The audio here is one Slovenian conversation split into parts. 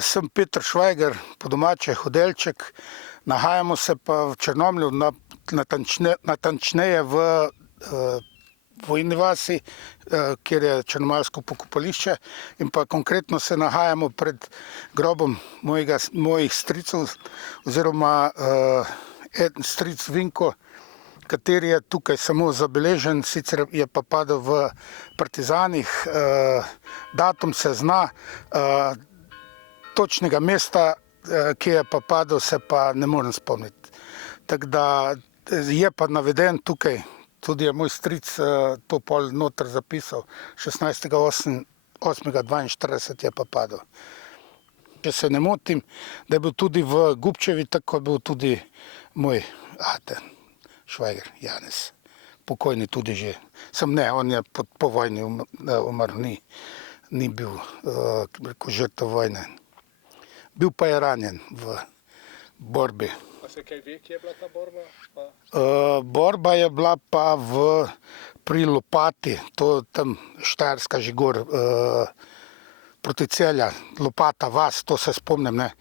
Sem Peter Švajger, po domače Hodelček, nahajamo se pa v Črnomlju, natančneje v Vojni vasi, kjer je črnomaljsko pokopališče, in pa konkretno se nahajamo pred grobom mojih stricev oziroma stric Vinko, kateri je tukaj samo zabeležen, sicer je pa padel v partizanih, datum se zna, točnega mesta, ki je pa padel, se pa ne morem spomniti. Tako da je pa naveden tukaj, tudi je moj stric to pol noter zapisal, 16.8.42 je pa padel. Če se ne motim, da je bil tudi v Gubčevi, tako je bil tudi moj ate Švajger Janez, pokojni tudi že. Sem ne, on je po vojni umrl, ni bil žrtev vojne. Bil pa je ranjen v borbi. Pa se kaj ve, kje je bila ta borba? Borba je bila pa pri Lopati, to tam Štajerska že gor, proti Celja, Lopata vas, to se spomnim, ne.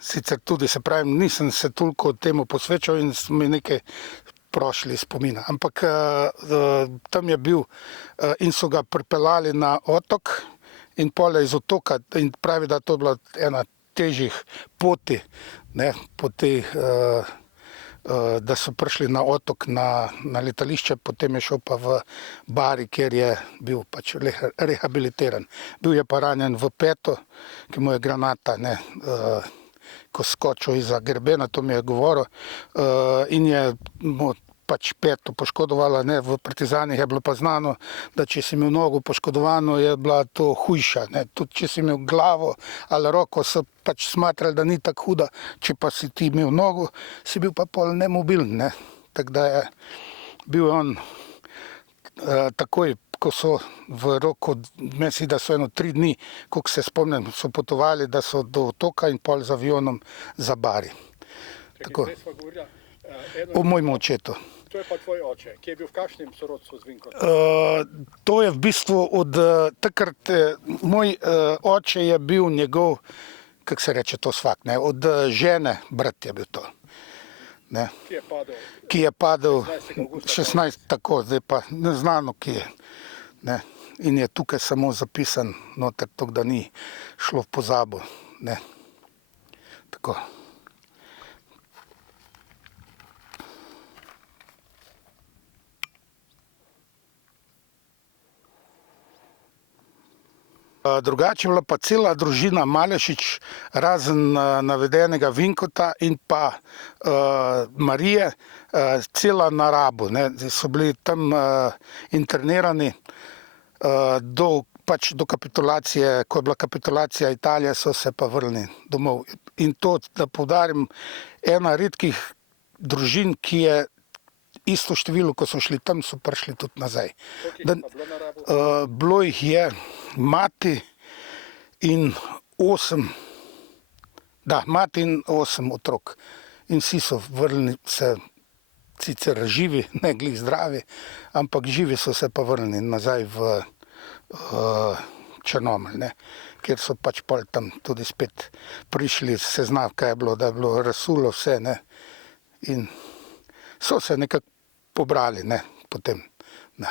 Sicer tudi, se pravim, nisem se toliko temu posvečal in so mi nekaj prošli spomina, ampak tam je bil in so ga pripeljali na otok in pole iz otoka in pravi, da to je bila ena težjih poti, ne, da so prišli na otok, na letališče, potem je šel pa v Bari, kjer je bil pač rehabilitiran. Bil je pa ranjen v peto, ki mu je granata, ne, ko skočil iza grebena, to mi je govoril, in je mu pač peto poškodovala, ne, v partizanih je bilo pa znano, da če si imel nogo poškodovano, je bila to hujša, ne, tudi če si imel glavo ali roko, so pač smatrali, da ni tako huda, če pa si ti imel nogo, si bil pa pol nemobilen, ne, tako da je bil on takoj, ko so v roku, mislim, da so 3 dni, koliko se spomnim, so potovali, da so do otoka in pol z avionom za Bari. Tako. O mojem očetu. To je pa tvoj oče, ki je bil v kakšnem sorodstvu z Vinkom? To je v bistvu od takrat, moj oče je bil njegov, kako se reče to svak, ne, od žene brat je bil to. Ne. Ki je padel 16, tako, zdaj pa neznano kje. Ne. In je tukaj samo zapisan noter, tako da ni šlo v pozabo. Ne. Tako. Drugače je bila pa cela družina Malešič, razen navedenega Vinkota in pa Marije, cela na Rabu, ne, so bili tam internirani do kapitulacije, ko je bila kapitulacija Italije, so se pa vrnili domov. In to, da poudarim, ena redkih družin, ki je isto število, ko so šli tam, so prišli tudi nazaj. Bilo jih je mati in 8 otrok. In vsi so vrnili se, sicer živi, ne glih zdravi, ampak živi so se pa vrnili nazaj v Črnomelj, ne, kjer so pač pol tam tudi spet prišli, se zna, kaj je bilo, da je bilo razsulo vse, ne, in so se nekako pobrali, ne, potem, ne.